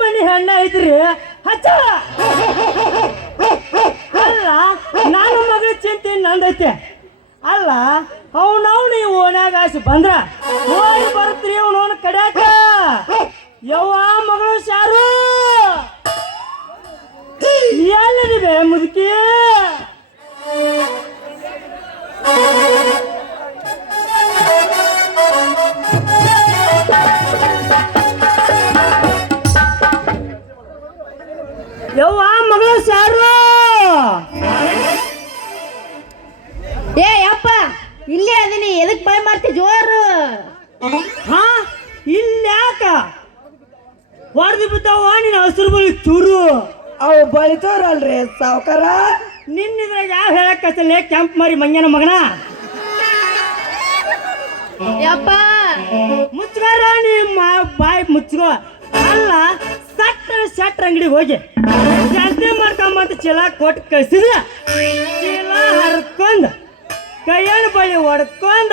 ಮನಿ ಹೆಣ್ಣ ಐತ್ರಿ. ಹಚ್ಚ. ಅಲ್ಲ, ನಾನು ಮಗಳ ಚಿಂತೆ ನಂದೈತೆ. ಅಲ್ಲ, ಅವನವ್ನು ಈ ಓನ್ಯಾಗ ಆಸಿ ಬಂದ್ರ. ಓನಿ ಬರ್ತ್ರಿ ಅವನವನ ಕಡ್ಯಾಕ. ಯವ್ವ ಮಗಳು ಶಾರು. ಎಲ್ಲಿದೆ ಮುದುಕಿ? ಯವ್ವ ಮಗಳು ಸಾರು! ಏ ಅಪ್ಪ ಇಲ್ಲೇ ಅದೀನಿ ಎದಕ್ ಬಾಯ್ ಮಾಡ್ತಿ ಜೋರು? ಹಾ ಇಲ್ಲ ಯಾಕ? ಹೊಡೆದು ಬಿದ್ದಾವ ನಿನ್ನ ಹಸಿರು ಬಳಿ ಚೂರು. ಅವು ಬಳಿತವ್ರಲ್ರಿ ಸಾವುಕಾರ. ನಿನ್ನಿದ್ರಾಗ ಯಾವ ಹೇಳಕ್ಕತ್ತಲ್ಲ ಕೆಂಪ್ ಮಾರಿ ಮಂಗ್ಯನ ಮಗನ? ಯಪ್ಪ ಮುಚ್ಚಾರ ನಿಮ್ಮ ಬಾಯಿ ಮುಚ್ಕೋ ಅಲ್ಲ ಸಟ್ಟ ಸಟ್ಟ ಅಂಗಡಿಗೆ ಹೋಗಿ ಜಾಸ್ತಿ ಮಾಡ್ಕೊಂಬಂತ ಚೀಲ ಕೊಟ್ಟು ಕಳಿಸಿದ. ಚೀಲ ಹರ್ಕೊಂಡ್ ಕೈಯಣ್ಣ ಬಳಿ ಹೊಡ್ಕೊಂಡ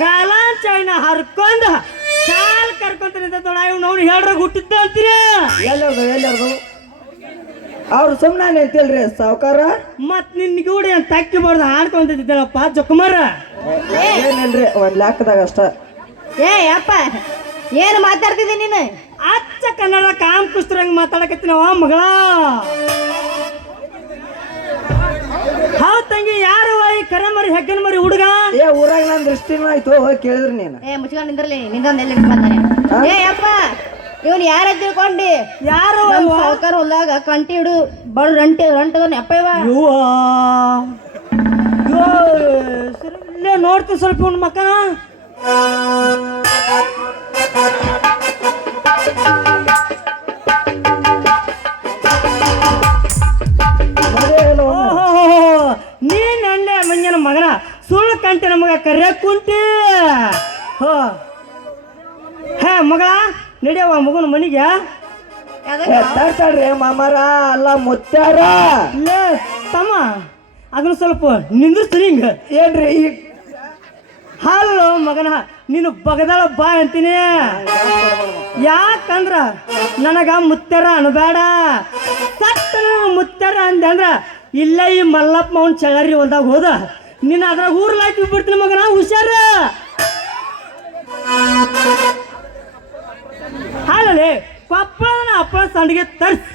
ಕಾಲಾನ್ ಚೈನ ಹರ್ಕೊಂಡ ಕಾಲ್ ಕರ್ಕೊಂತ ನಿಂತ ಇವ್ ಅವ್ನು ಹೇಳ್ರ ಹುಟ್ಟಿದ್ದ ಅಂತೀರಿ? ಎಲ್ಲರ್ದು ಎಲ್ಲರ್ದು ಅವ್ರು ಸುಮ್ಮನೆ ಅಂತೇಳ್ರಿ ಸಾವ್ಕಾರ? ಮತ್ ನಿನ್ ಗೂಡಿ ಅಂತ ತಕ್ಕಿ ಬರ್ದು ಹಾಡ್ಕೊಂತಿದ್ದೇನಪ್ಪ ಜೊಕುಮಾರ ಏನಿಲ್ರಿ ಒಂದ್ ಲೆಕ್ಕದಾಗ ಅಷ್ಟ. ಏ ಅಪ್ಪ ಏನು ಮಾತಾಡ್ತಿದ್ದಿ ನೀನು? ಅಚ್ಚ ಕನ್ನಡ ಕಾಮ್ ಕುಸ್ತರಂಗ್ ಮಾತಾಡಕತ್ತೀನವ ಮಗಳ. ಹೌದ್ ತಂಗಿ ಯಾರು ಈ ಕರೆ ಮರಿ ಹೆಗ್ಗನ ಮರಿ ಹುಡುಗ? ಏ ಊರಾಗ ನನ್ನ ದೃಷ್ಟಿನೂ ಆಯ್ತು ಹೋಗಿ ಕೇಳಿದ್ರಿ ನೀನು. ಏ ಮುಚ್ಕೊಂಡು ನಿಂದ್ರಲಿ ನಿಂದೊಂದು ಎಲ್ಲಿ ಬಂದಾನೆ? ಏ ಅಪ್ಪ ಇವನು ಯಾರ ತಿಳ್ಕೊಂಡಿ ಯಾರು ಸಾವುಕಾರ ಹೊಲ್ದಾಗ ಕಂಟಿ ಹಿಡು ಬಡ ರಂಟಿ ರಂಟದನ್ನ ಅಪ್ಪ ಇವ. ಇಲ್ಲೇ ನೋಡ್ತೀನಿ ಸ್ವಲ್ಪ ಇವ್ನ ಮಕ್ಕನ. ಕಂತೆ ನಮಗ? ಕರೆ ಕುಂಟಿ. ಹೋ. ಹೇ ಮಗಳ ನಡೆಯವ ಮಗನ ಮನಿಗೆ? ತಡ್ತಾಡ್ರಿ ಮಾಮಾರ ಅಲ್ಲ ಮುತ್ತಾರ ಲೇ ತಮ್ಮ ಅದನ್ನ ಸ್ವಲ್ಪ ನಿಂದ್ರಿಸ್ತೀನಿ ಹಿಂಗ? ಏನ್ರಿ? ಈ ಹಲೋ ಮಗನ ನೀನು ಬಗದಾಳ ಬಾ ಅಂತೀನಿ. ಯಾಕಂದ್ರ ನನಗ ಮುತ್ತಾರ ಅನ್ಬೇಡ. ಸತ್ತ ಮುತ್ತರ ಅಂದೆ ಅಂದ್ರ ಇಲ್ಲ ಈ ಮಲ್ಲಪ್ಪ ಅವನ್ ಚಳರಿ ಹೊಲ್ದಾಗ ಹೋದ. ನೀನು ಅದ್ರಾಗ ಊರ್ ಲಾಕಿ ಬಿಡ್ತೀನಿ ಮಗನ ಹುಷಾರ. ಹಾಲಲ್ಲಿ ಪಪ್ಪನ ಅಪ್ಪ ಸಂಡಿಗೆ ತರ್ಸಿ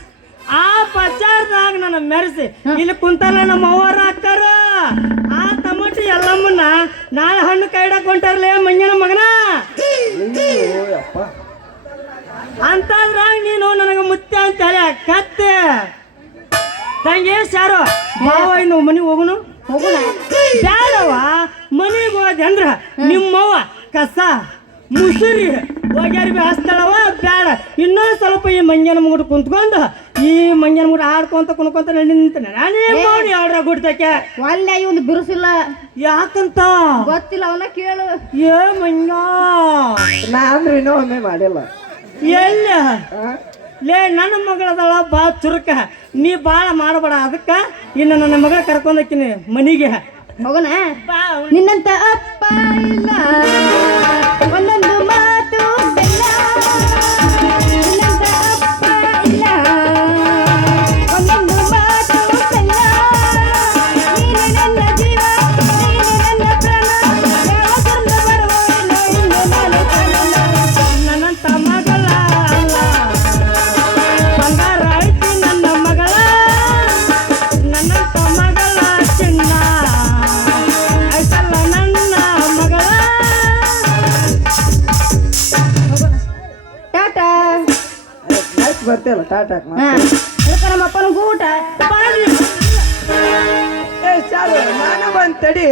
ಆ ಪಚಾರದಾಗ ನನ್ನ ಮೆರೆಸಿ ಇಲ್ಲಿ ಕುಂತಲ್ಲ ನಮ್ಮ ಅವ್ವಾರ ಹಾಕ್ತಾರ ಆ ತಮಟಿ ಎಲ್ಲಮ್ಮನ್ನ ನಾಳೆ ಹಣ್ಣು ಕೈಡಕ್ ಹೊಂಟಾರಲ್ಲ ಮಂಜನ ಮಗನ. ಅಂತದ್ರಾಗ ನೀನು ನನಗೆ ಮುತ್ತೆ ಅಂತ ಹೇಳಿ ಕತ್ತೆ. ತಂಗಿ ಶಾರು ಮಾವ ಇನ್ನು ಮನೆಗೆ ಹೋಗುನು? ಹೋಗುಣ. ಬ್ಯಾಡವ ಮನೆಗೆ ಹೋದೆ ಅಂದ್ರ ನಿಮ್ಮವ್ವ ಕಸ ಮುಸುರಿ ಹೋಗ್ಯಾರ ಬಿ ಹಸ್ತಾಳವ ಬ್ಯಾಡ. ಇನ್ನೊಂದು ಸ್ವಲ್ಪ ಈ ಮಂಜನ ಮುಗಿ ಕುಂತ್ಕೊಂಡು ಈ ಮಂಜನ ಮುಗುಡು ಆಡ್ಕೊಂತ ಕುಣ್ಕೊಂತ ನಿಂತ ನಾನೇ ಮಾಡಿ ಆಡ್ರ ಗುಡ್ತಕ್ಕೆ ಒಳ್ಳೆ ಒಂದು ಬಿರುಸಿಲ್ಲ. ಯಾಕಂತ? ಗೊತ್ತಿಲ್ಲ ಅವನ ಕೇಳು. ಏ ಮಂಜ ನಾನು ಅಂದ್ರೆ ಇನ್ನೂ ಒಮ್ಮೆ ಮಾಡಿಲ್ಲ. ಎಲ್ಲ? ಲೇ ನನ್ನ ಮಗಳದಳ ಬಾ ಚುರುಕ. ನೀ ಭಾಳ ಮಾಡಬೇಡ. ಅದಕ್ಕೆ ಇನ್ನು ನನ್ನ ಮಗಳ ಕರ್ಕೊಂಡೋಗ್ತೀನಿ ಮನೆಗೆ. ಮಗನ ನಿನ್ನಂತ ಅಪ್ಪ ಇಲ್ಲ. ಬರ್ತೀಯಲ್ಲ ಟಾಟಾಕ್ ಹಾ ಅದಕ್ಕೆ ನಮ್ಮ ಅಪ್ಪನ ಊಟ ಬಾರಿ. ಏ ಚಾಲು ನಾನು ಬಂದ್ ತಡಿ